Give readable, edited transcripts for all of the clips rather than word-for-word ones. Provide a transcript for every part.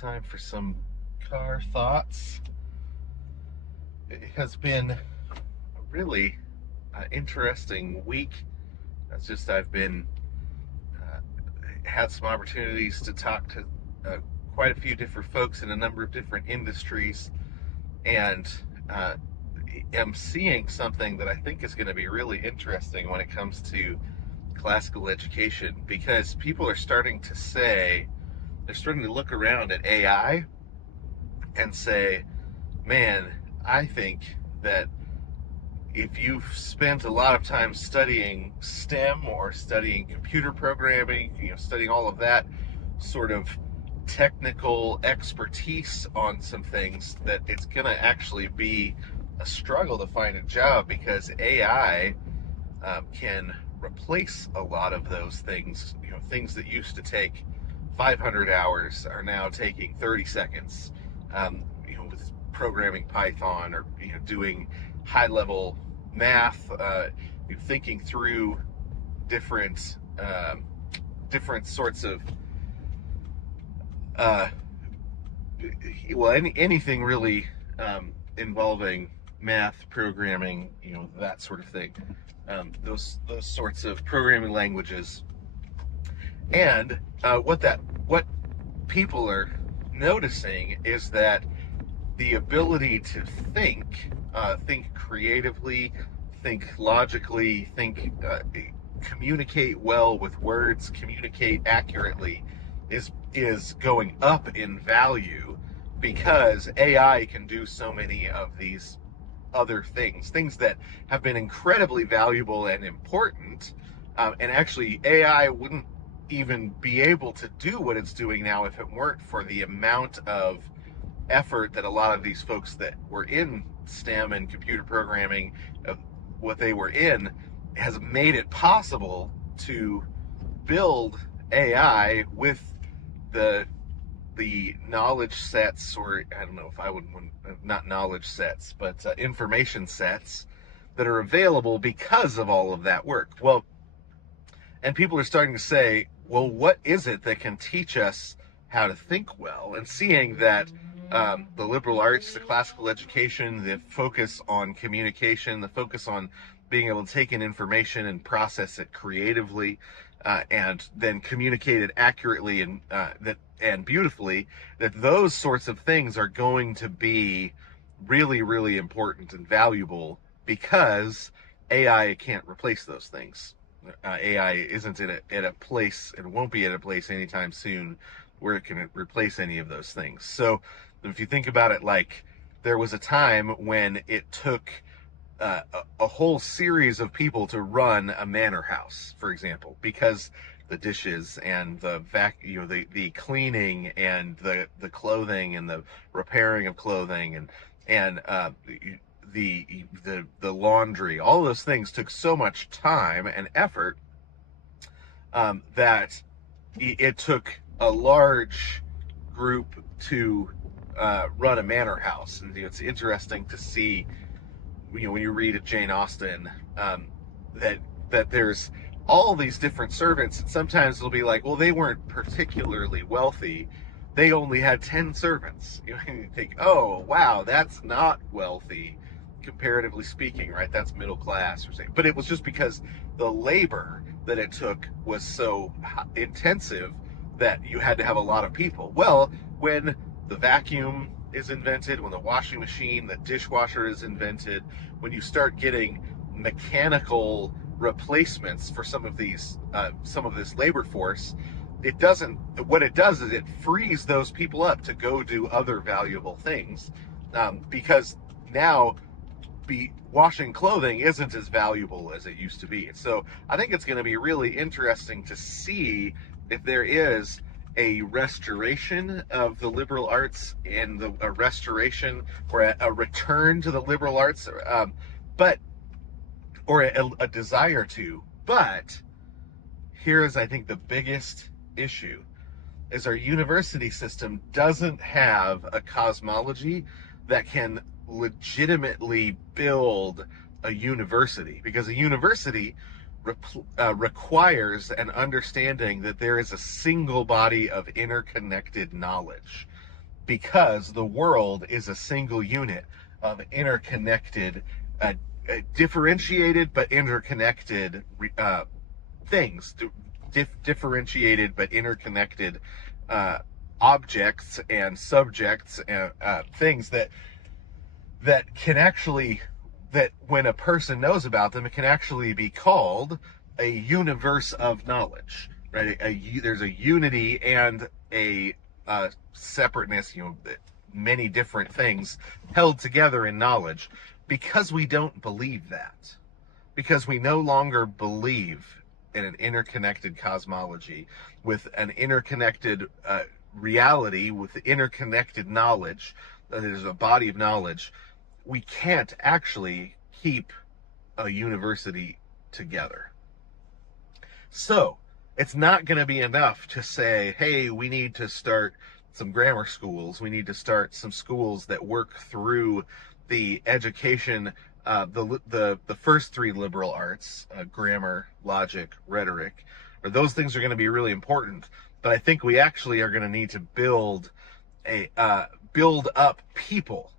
time for some car thoughts. It has been a really interesting week. I've been had some opportunities to talk to quite a few different folks in a number of different industries, and uh, am seeing something that I think is going to be really interesting when it comes to classical education, because people are starting to say, they're starting to look around at AI and say, man, I think that if you've spent a lot of time studying STEM or studying computer programming, studying all of that sort of technical expertise on some things, that it's going to actually be a struggle to find a job, because AI can replace a lot of those things. Things that used to take 500 hours are now taking 30 seconds. With programming Python, or doing high level math, thinking through different different sorts of uh, anything really involving math, programming, that sort of thing. Those sorts of programming languages, and what people are noticing is that the ability to think creatively, think logically, communicate well with words, communicate accurately, is going up in value, because AI can do so many of these other things that have been incredibly valuable and important. And actually, AI wouldn't even be able to do what it's doing now if it weren't for the amount of effort that a lot of these folks that were in STEM and computer programming, what they were in, has made it possible to build AI with the knowledge sets, or I don't know if I would, not knowledge sets, but information sets that are available because of all of that work. Well, and people are starting to say, well, what is it that can teach us how to think well? And seeing that the liberal arts, the classical education, the focus on communication, the focus on being able to take in information and process it creatively, and then communicate it accurately and beautifully, that those sorts of things are going to be really, really important and valuable, because AI can't replace those things. AI isn't at a place, and won't be at a place anytime soon, where it can replace any of those things. So if you think about it, like, there was a time when it took a whole series of people to run a manor house, for example, because the dishes and the cleaning and the clothing and the repairing of clothing and the laundry, all those things took so much time and effort, that it took a large group to run a manor house. And it's interesting to see, when you read Jane Austen, that there's all these different servants, and sometimes it'll be like, well, they weren't particularly wealthy, they only had 10 servants. And you think, oh wow, that's not wealthy, comparatively speaking, right? That's middle class or something. But it was just because the labor that it took was so intensive that you had to have a lot of people. Well, when the vacuum is invented, when the washing machine, the dishwasher is invented, when you start getting mechanical replacements for some of this labor force, what it does is it frees those people up to go do other valuable things, because now washing clothing isn't as valuable as it used to be. So I think it's going to be really interesting to see if there is a restoration of the liberal arts, and a restoration or a return to the liberal arts, but or a desire to. But here is, I think, the biggest issue is our university system doesn't have a cosmology that can legitimately build a university, because a university requires an understanding that there is a single body of interconnected knowledge. because the world is a single unit of interconnected, differentiated but interconnected things, differentiated but interconnected objects and subjects and things that can actually, that when a person knows about them, it can actually be called a universe of knowledge, right? There's a unity and a separateness, many different things held together in knowledge, because we don't believe that. Because we no longer believe in an interconnected cosmology with an interconnected reality, with interconnected knowledge, that there's a body of knowledge. We can't actually keep a university together. So it's not going to be enough to say, hey, we need to start some grammar schools. We need to start some schools that work through the education, the first three liberal arts, grammar, logic, rhetoric, or those things are going to be really important. But I think we actually are going to need to build up people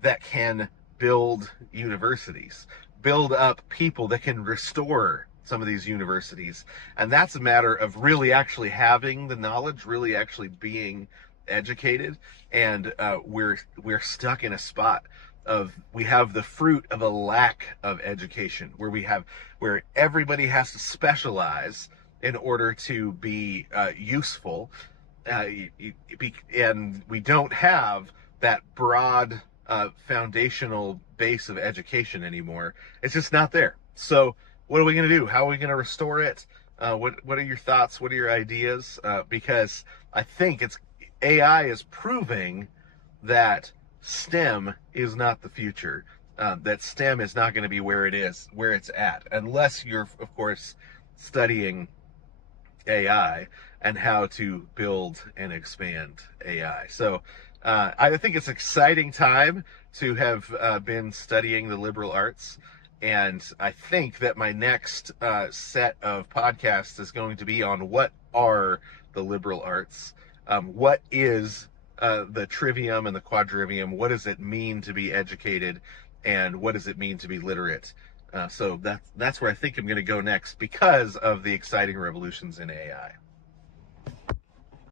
that can build universities, build up people that can restore some of these universities. And that's a matter of really actually having the knowledge, really actually being educated. And we're stuck in a spot of, we have the fruit of a lack of education, where everybody has to specialize in order to be useful. And we don't have that broad foundational base of education anymore. It's just not there. So what are we going to do? How are we going to restore it? What are your thoughts? What are your ideas? Because I think AI is proving that STEM is not the future. That STEM is not going to be where it's at, unless you're, of course, studying AI and how to build and expand AI. So I think it's an exciting time to have been studying the liberal arts. And I think that my next set of podcasts is going to be on what are the liberal arts, what is the trivium and the quadrivium, what does it mean to be educated, and what does it mean to be literate. So that's where I think I'm going to go next, because of the exciting revolutions in AI.